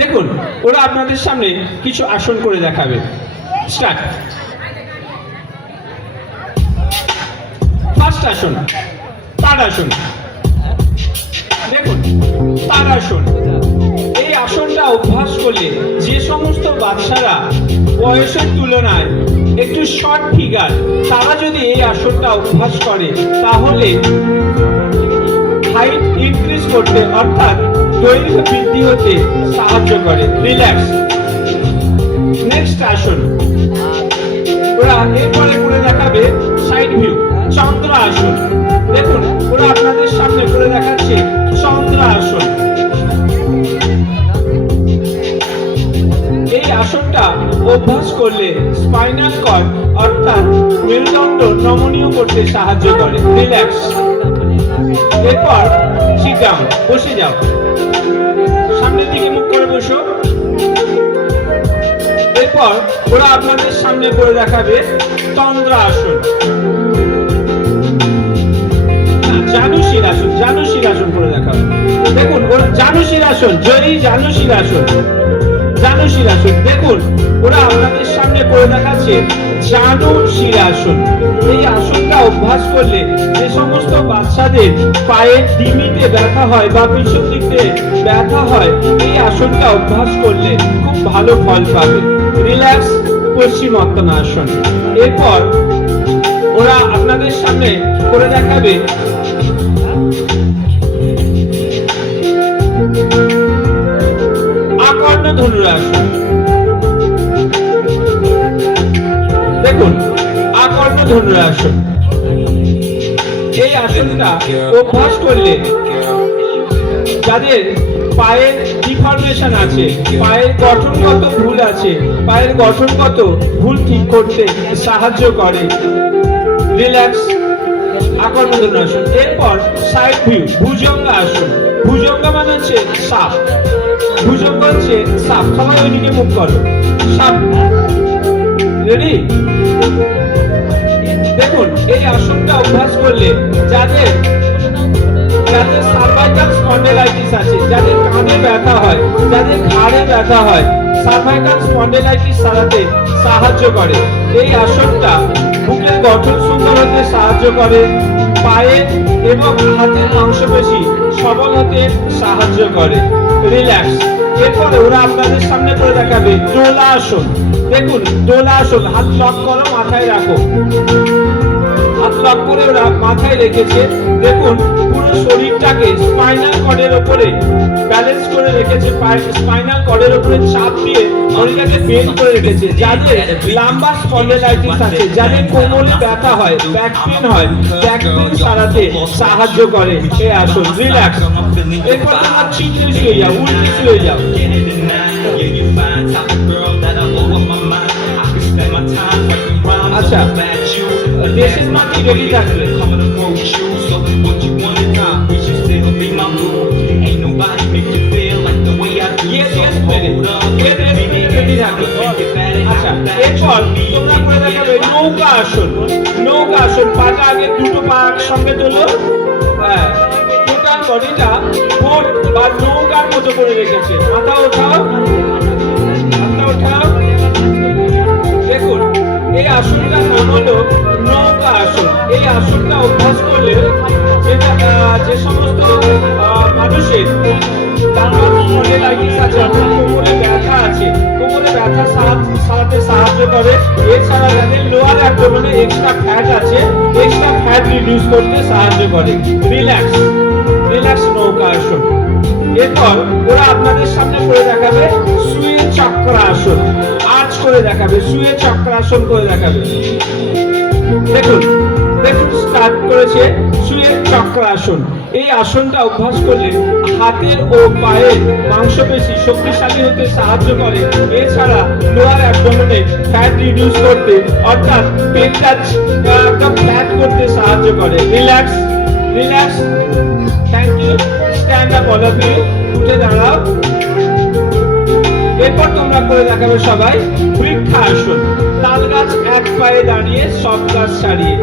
দেখুন ওরা আপনাদের সামনে কিছু আসন করে দেখাবে। স্টার্ট। ফার্স্ট আসন তাড়াসন। দেখুন তাড়াসন, এই আসনটা অভ্যাস করলে যে সমস্ত বাচ্চারা বয়সের তুলনায় একটু শর্ট ফিগার, তারা যদি এই আসনটা অভ্যাস করে তাহলে হাইট ইনক্রিজ করতে অর্থাৎ দৈর্ঘ্য বৃদ্ধি হতে সাহায্য করে। রিল্যাক্স। নেক্সট আসন ওরা এরপরে করে দেখাবে সাইড ভিউ, চন্দ্র আসন। দেখুন ওরা আপনাদের সামনে করে দেখাচ্ছে চন্দ্র আসন। এই আসনটা অভ্যাস করলে স্পাইনাল কর্ড অর্থাৎ মেরুদণ্ড নমনীয় করতে সাহায্য করে। রিল্যাক্স। এরপর সিট ডাউন, বসে যাও, সামনের দিকে মুখ করে বসো। এরপর ওরা আপনাদের সামনে করে দেখাবে তন্দ্র আসন, জানুশীর আসন। জানুশীর আসন করে দেখাবে। দেখুন ওরা জানুশীর আসন, জয়ী জানুশীর আসন, জানুশীর আসন। দেখুন ওরা আপনাদের সামনে করে দেখাচ্ছে জানুশীর আসন। এই আসনটা অভ্যাস করলে যে সমস্ত বাচ্চাদের পায়ের ডিমিতে ব্যথা হয় বা পিছন দিকে ব্যথা হয়, এই আসনটা অভ্যাস করলে খুব ভালো ফল পাবে। রিল্যাক্স। পশ্চিমোত্তানাসন। এরপর ওরা আপনাদের সামনে করে দেখাবে আকর্ণ ধনুরাসন। দেখুন আকর্ণ ধনুরাসন, এই আসনটা অভ্যাস করলে যাদের পায়ের ডিফর্মেশন আছে, পায়ের গঠনগত ভুল আছে, পায়ের গঠনগত ভুল ঠিক করতে সাহায্য করে। রিল্যাক্স। আকর্ণ ধনুরাসন। এরপর সাইড ভিউ, ভুজঙ্গ আসন। ভুজঙ্গ মানে হচ্ছে সাপ, ভুজঙ্গ হচ্ছে সাপ। সবাই ওইদিকে মুখ করো, সাপ। রেডি? দেখুন এই আসনটা অভ্যাস করলে যাদের সার্ভাইকাল স্পন্ডিলাইটিস আছে, যাদের কাঁধে ব্যথা হয়, যাদের ঘাড়ে ব্যথা হয়, সার্ভাইকাল স্পন্ডিলাইটিস সারাতে সাহায্য করে। এই আসনটা বুকের গঠন সুন্দর হতে সাহায্য করে, পায়ের এবং হাতের মাংসপেশি সবল হতে সাহায্য করে। রিল্যাক্স। এরপরে ওরা আপনাদের সামনে করে দেখাবে দোলা আসন। দেখুন দোলা আসন, হাত লক করো, মাথায় রাখো, হাত লক করে ওরা মাথায় রেখেছে। দেখুন পুরো শরীরটাকে স্পাইনাল কর্ডের উপরে ব্যালেন্স করে রেখেছে, স্পাইনাল কর্ডের উপরে চাপ দিয়ে শরীরটাকে বেন্ড করে রেখেছে। যাদের লাম্বার স্পন্ডিলাইটিস আছে, যাদের কোমরে ব্যথা হয়, ব্যাক পেন হয়, ব্যাক পেন সারাতে সাহায্য করে এই আসন। রিল্যাক্স। এরপর তোমরা চিত্রে শুয়ে যাও, উল্টে শুয়ে যাও। আচ্ছা, দেশের মাটি রেডি থাকলে আচ্ছা, এরপর তোমরা করে দেখাবে নৌকা আসন। নৌকা আসন, পাটা আগে দুটো পা একসঙ্গে তোলো, হ্যাঁ, টোটাল বডিটা বোট বা নৌকার মতো করে রেখেছে। মাথা ওঠাও, মাথা ওঠাও। দেখুন এই আসনটার নাম হলো নৌকা আসন। এই আসনটা অভ্যাস করলে যে সমস্ত মানুষের স্পন্ডিলাইটিস আছে, কোমরে ব্যথা আছে, কোমরে ব্যথা সারাতে সাহায্য করে। এছাড়া যাদের লোয়ার অ্যাবডোমেনে এক্সট্রা ফ্যাট আছে, এক্সট্রা ফ্যাট রিডিউস করতে সাহায্য করে। রিল্যাক্স। রিল্যাক্স নৌকা আসন। এরপর ওরা আপনাদের সামনে করে দেখাবে শুয়ে চক্রাসন। আর্চ করে দেখাবে, শুয়ে চক্রাসন করে দেখাবে। দেখুন দেখুন স্টার্ট করেছে শুয়ে চক্রাসন। এই আসনটা অভ্যাস করলে হাতের ও পায়ের মাংসপেশি শক্তিশালী হতে সাহায্য করে। এছাড়া লোয়ার অ্যাবডোমেনে ফ্যাট রিডিউস করতে অর্থাৎ পেটটা ফ্ল্যাট করতে সাহায্য করে। Relax. Relax. Thank you. Stand up all of you. উঠে দাঁড়াও। এরপর তোমরা করে দেখাবে সবাই বৃক্ষাসন। তাল গাছ এক পায়ে দাঁড়িয়ে সব গাছ ছাড়িয়ে।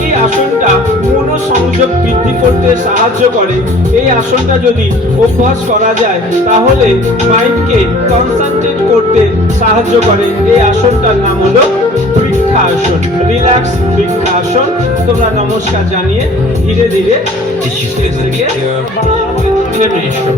এই আসনটা মনোসংযোগ বৃদ্ধি করতে সাহায্য করে। এই আসনটা যদি অভ্যাস করা যায় তাহলে মাইন্ডকে সাহায্য করে। এই আসনটার নাম হলো বৃক্ষাসন, রিল্যাক্স বৃক্ষাসন। তোমরা নমস্কার জানিয়ে ধীরে ধীরে স্টেজ থেকে নেমে এসো।